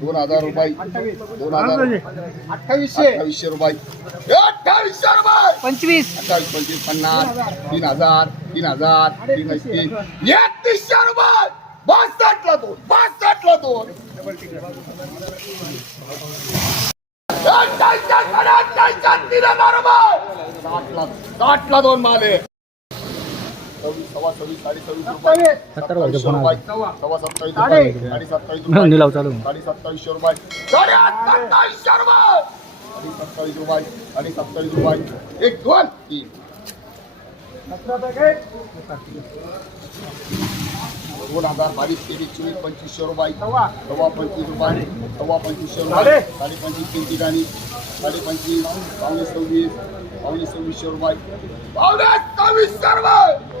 दोन हजार रुपये. दोन हजार. अठ्ठावीसशे. अठ्ठावीसशे रुपये. अठ्ठावीसशे रुपये. पंचवीस. अठ्ठावीस पंचवीस पन्नास. तीन हजार तीन हजार तीन तीन एकतीसशे रुपये. बासष्टला दोन. बासष्टला दोन. दोन माले. सव्वीस सव्वा सव्वीस साडे सव्वीस रुपये सत्तावीसशे रुपये. सव्वा. सत्तावीस रुपये. साडे सत्तावीस रुपये. साडे सत्तावीसशे रुपये. साडे सत्तावीसशे रुपये. साडे सत्तावीस रुपये. साडे सत्तावीस रुपये. एक दोन तीन. दोन हजार बावीस तेवीस चोवीस पंचवीसशे रुपये. सव्वा. पंचवीस रुपये. सव्वा पंचवीसशे रुपये. साडे पंचवीस तीन ठिकाणी. साडे पंचवीस पावणे सव्वीस पावणे सव्वीसशे रुपये. पावणे सव्वीसशे रुपये.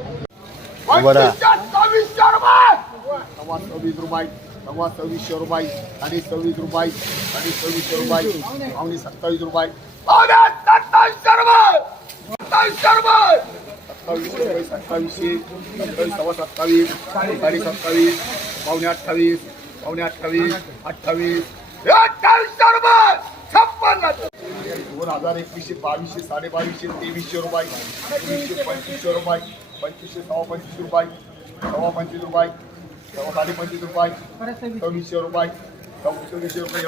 पंचवीसशे सव्वीसशे रुपये सव्वा सव्वीस रुपये सव्वा सव्वीसशे रुपये साडे सव्वीस रुपये साडे सव्वीसशे रुपये पावणे सत्तावीस रुपये पावणे सत्तावीसशे रुपये सत्तावीसशे रुपये सत्तावीसशे सत्तावीसशे सत्तावीस सव्वा सत्तावीस साडे सत्तावीस पावणे अठ्ठावीस पावणे अठ्ठावीस अठ्ठावीस हे अठ्ठावीसशे रुपये छप्पन दोन हजार एकवीसशे बावीसशे साडे बावीसशे तेवीसशे रुपये चोवीसशे पंचवीसशे रुपये. पंचवीसशे सव्वा पंचवीस रुपये सव्वा पंचवीस रुपये सव्वा साडे पंचवीस रुपये सव्वीसशे रुपये सव्वीसशे रुपये